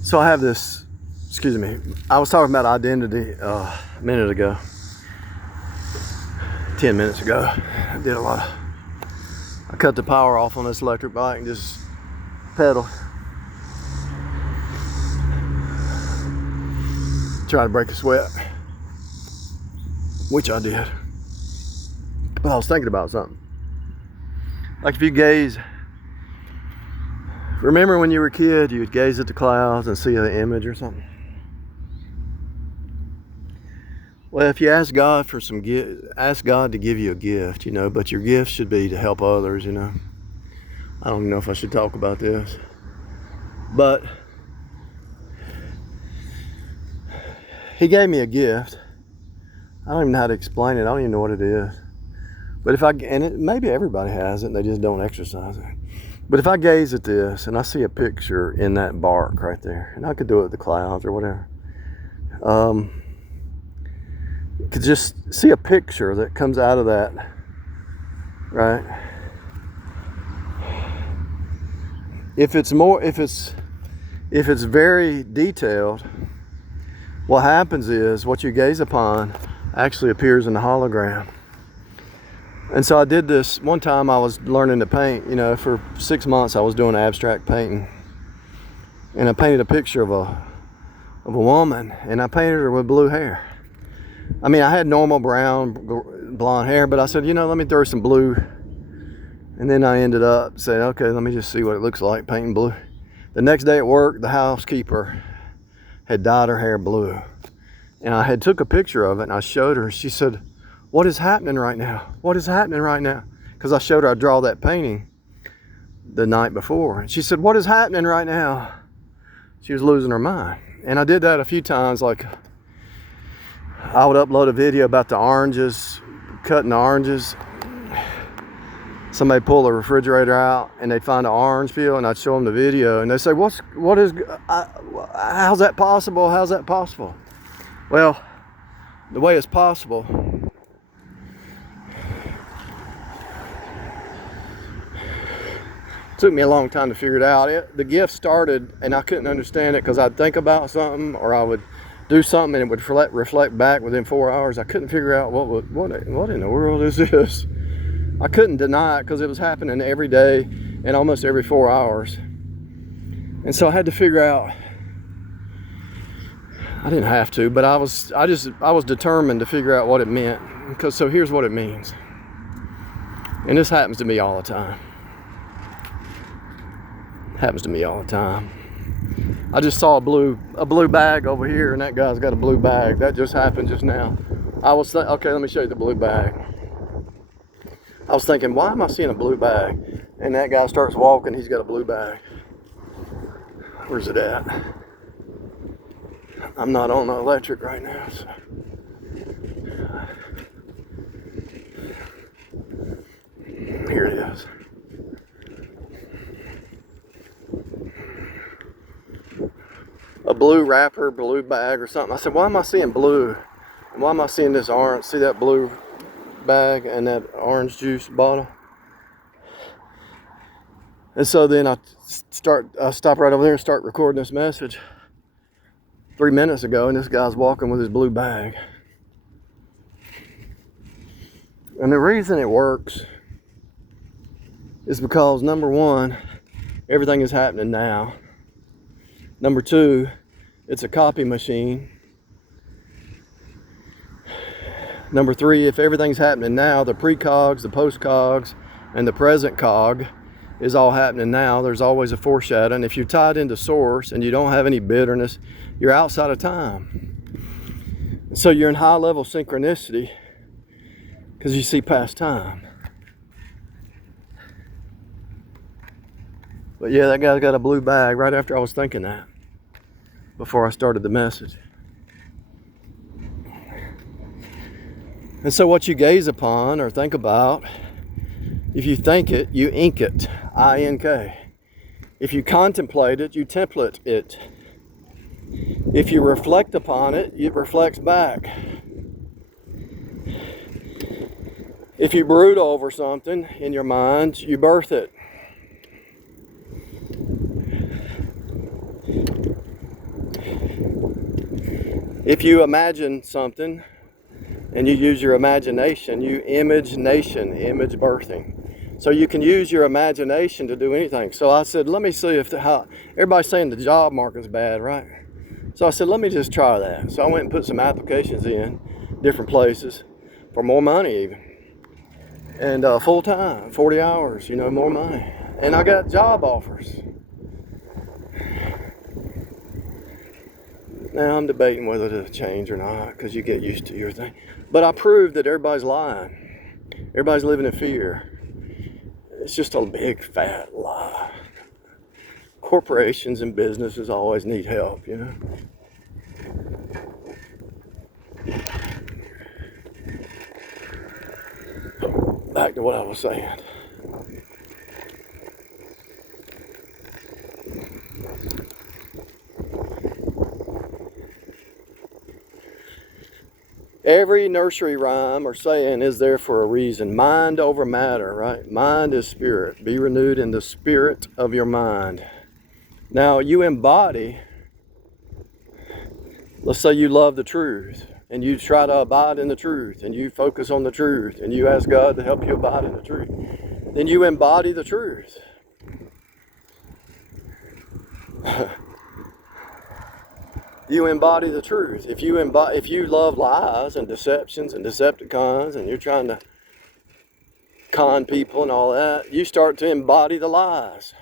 So I have this, excuse me, I was talking about identity a minute ago, 10 minutes ago. I did a lot of, I cut the power off on this electric bike and just pedal. Try to break a sweat, which I did. But I was thinking about something. Like if you gaze, remember when you were a kid, you would gaze at the clouds and see an image or something? Well, if you ask God for some gift, ask God to give you a gift, you know, but your gift should be to help others, you know. I don't know if I should talk about this, but He gave me a gift. I don't even know how to explain it. I don't even know what it is. But if maybe everybody has it and they just don't exercise it. But if I gaze at this and I see a picture in that bark right there, and I could do it with the clouds or whatever, could just see a picture that comes out of that, right? If it's very detailed, what happens is what you gaze upon actually appears in the hologram. And so I did this one time. I was learning to paint, you know, for 6 months I was doing abstract painting, and I painted a picture of a woman, and I painted her with blue hair. I mean, I had normal brown blonde hair, but I said, you know, let me throw some blue. And then I ended up saying, okay, let me just see what it looks like painting blue. The next day at work, the housekeeper had dyed her hair blue, and I had took a picture of it and I showed her. She said, what is happening right now? What is happening right now? Because I showed her I draw that painting the night before. And she said, what is happening right now? She was losing her mind. And I did that a few times. Like I would upload a video about the oranges, cutting the oranges. Somebody pull the refrigerator out and they'd find an orange peel, and I'd show them the video and they'd say, how's that possible? How's that possible? Well, the way it's possible, took me a long time to figure it out. The gift started and I couldn't understand it because I'd think about something or I would do something and it would reflect back within 4 hours. I couldn't figure out what in the world is this? I couldn't deny it because it was happening every day and almost every 4 hours. And so I had to figure out, I didn't have to, but I was determined to figure out what it meant. So here's what it means. And this happens to me all the time. Happens to me all the time. I just saw a blue bag over here, and that guy's got a blue bag. That just happened just now. I was thinking, okay, let me show you the blue bag. I was thinking, why am I seeing a blue bag? And that guy starts walking, he's got a blue bag. Where's it at? I'm not on the electric right now, so. Here it is. A blue wrapper, blue bag or something. I said, why am I seeing blue? And why am I seeing this orange? See that blue bag and that orange juice bottle? And so then I stop right over there and start recording this message 3 minutes ago, and this guy's walking with his blue bag. And the reason it works is because, number one, everything is happening now. Number two, it's a copy machine. Number three, if everything's happening now, the precogs, the postcogs, and the present cog is all happening now. There's always a foreshadowing. If you're tied into source and you don't have any bitterness, you're outside of time. So you're in high level synchronicity because you see past time. But yeah, that guy's got a blue bag right after I was thinking that, before I started the message. And so what you gaze upon or think about, if you think it, you ink it, I-N-K. If you contemplate it, you template it. If you reflect upon it, it reflects back. If you brood over something in your mind, you birth it. If you imagine something and you use your imagination, you image birthing. So you can use your imagination to do anything. So I said, let me see if how everybody's saying the job market's bad, right? So I said, let me just try that. So I went and put some applications in different places for more money even. And full time, 40 hours, more money. And I got job offers. Now I'm debating whether to change or not, because you get used to your thing. But I proved that everybody's lying. Everybody's living in fear. It's just a big fat lie. Corporations and businesses always need help, Back to what I was saying. Every nursery rhyme or saying is there for a reason. Mind over matter, right? Mind is spirit. Be renewed in the spirit of your mind. Now you embody, let's say you love the truth and you try to abide in the truth and you focus on the truth and you ask God to help you abide in the truth. Then you embody the truth. You embody the truth. If you love lies and deceptions and Decepticons and you're trying to con people and all that, you start to embody the lies.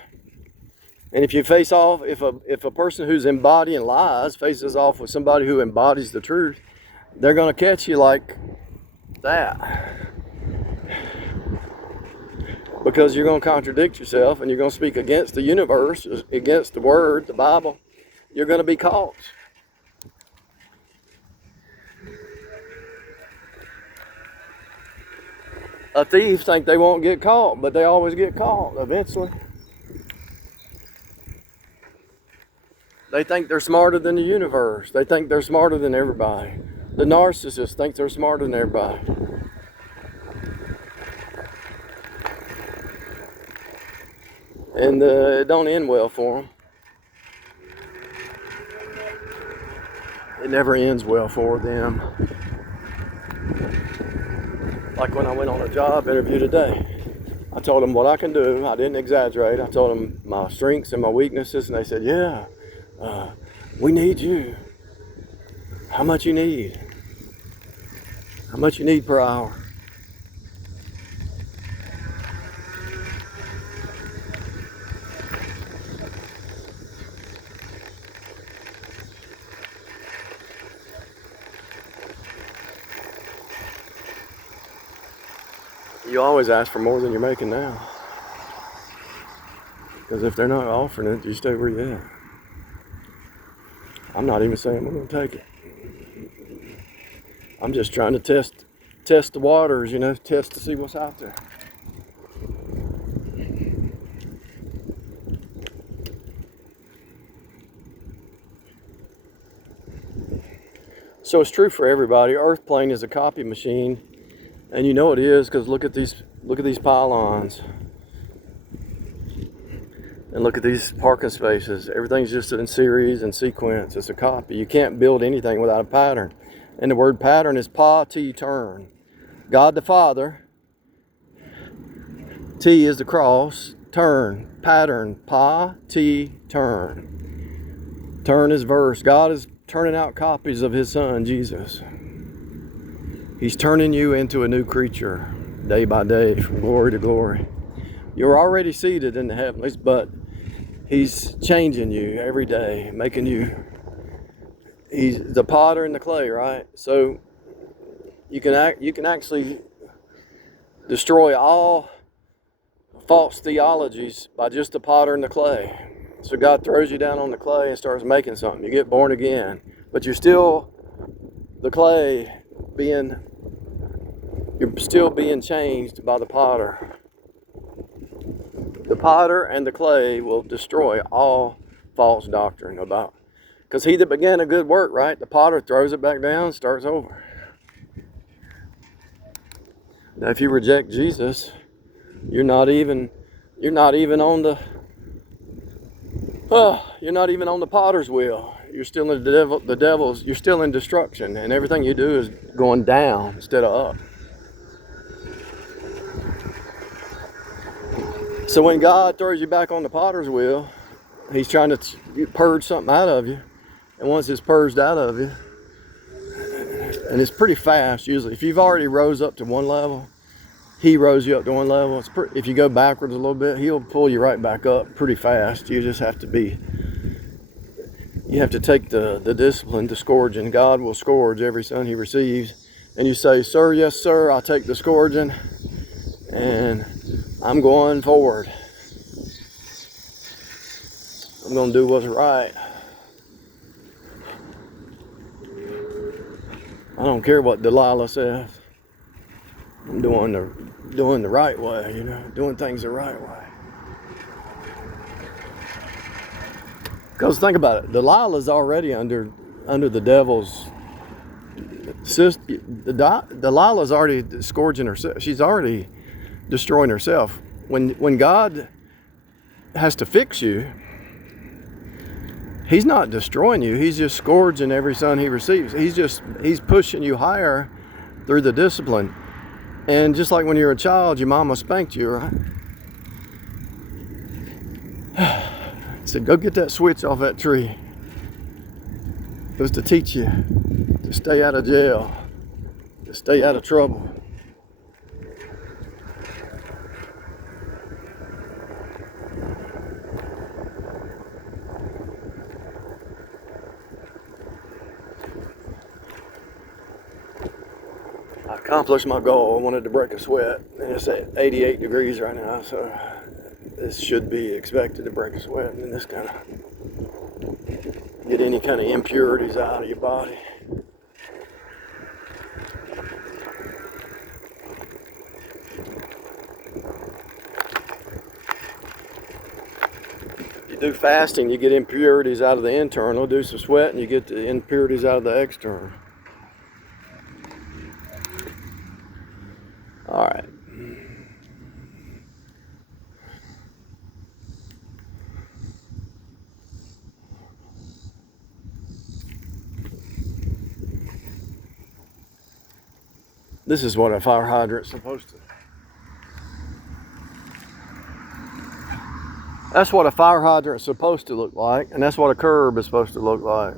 And if you face off, if a person who's embodying lies faces off with somebody who embodies the truth, they're going to catch you like that. Because you're going to contradict yourself and you're going to speak against the universe, against the word, the Bible. You're going to be caught. A thief think they won't get caught, but they always get caught eventually. They think they're smarter than the universe. They think they're smarter than everybody. The narcissist thinks they're smarter than everybody. And it don't end well for them. It never ends well for them. Like when I went on a job interview today, I told them what I can do. I didn't exaggerate. I told them my strengths and my weaknesses, and they said, yeah, we need you. How much you need? How much you need per hour? You always ask for more than you're making now. Because if they're not offering it, you stay where you're at. I'm not even saying I'm going to take it. I'm just trying to test the waters, test to see what's out there. So it's true for everybody. Earth plane is a copy machine, and you know it is because look at these pylons. And look at these parking spaces. Everything's just in series and sequence. It's a copy. You can't build anything without a pattern. And the word pattern is turn. God the Father. T is the cross. Turn. Pattern. Turn. Turn is verse. God is turning out copies of His Son, Jesus. He's turning you into a new creature day by day from glory to glory. You're already seated in the heavens, but He's changing you every day, making you. He's the potter and the clay, right? So you can actually destroy all false theologies by just the potter and the clay. So God throws you down on the clay and starts making something. You get born again, but you're still the clay you're still being changed by the potter. The potter and the clay will destroy all false doctrine about. Because he that began a good work, right? The potter throws it back down, starts over. Now, if you reject Jesus, you're not even on Oh, you're not even on the potter's wheel. You're still in the devil's, you're still in destruction, and everything you do is going down instead of up. So when God throws you back on the potter's wheel, he's trying to purge something out of you. And once it's purged out of you, and it's pretty fast usually. If you've already rose up to one level, he rose you up to one level. If you go backwards a little bit, he'll pull you right back up pretty fast. You just have to you have to take the discipline to scourging. God will scourge every son he receives. And you say, sir, yes, sir, I'll take the scourging. And I'm going forward. I'm going to do what's right. I don't care what Delilah says. I'm doing the right way, you know, doing things the right way. Because think about it, Delilah's already under the devil's system. Delilah's already scourging herself. She's already destroying herself. When God has to fix you, he's not destroying you. He's just scourging every son he receives. He's pushing you higher through the discipline. And just like when you're a child, your mama spanked you, right? Said, go get that switch off that tree. It was to teach you to stay out of jail, to stay out of trouble. I accomplished my goal. I wanted to break a sweat, and it's at 88 degrees right now, so this should be expected to break a sweat, and this kind of get any kind of impurities out of your body. You do fasting, you get impurities out of the internal. Do some sweat, and you get the impurities out of the external. All right. This is what a fire hydrant's supposed to. That's what a fire hydrant's supposed to look like, and that's what a curb is supposed to look like.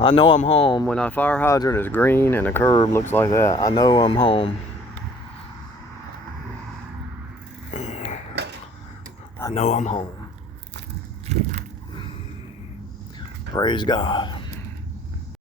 I know I'm home when a fire hydrant is green and a curb looks like that. I know I'm home. I know I'm home. Praise God.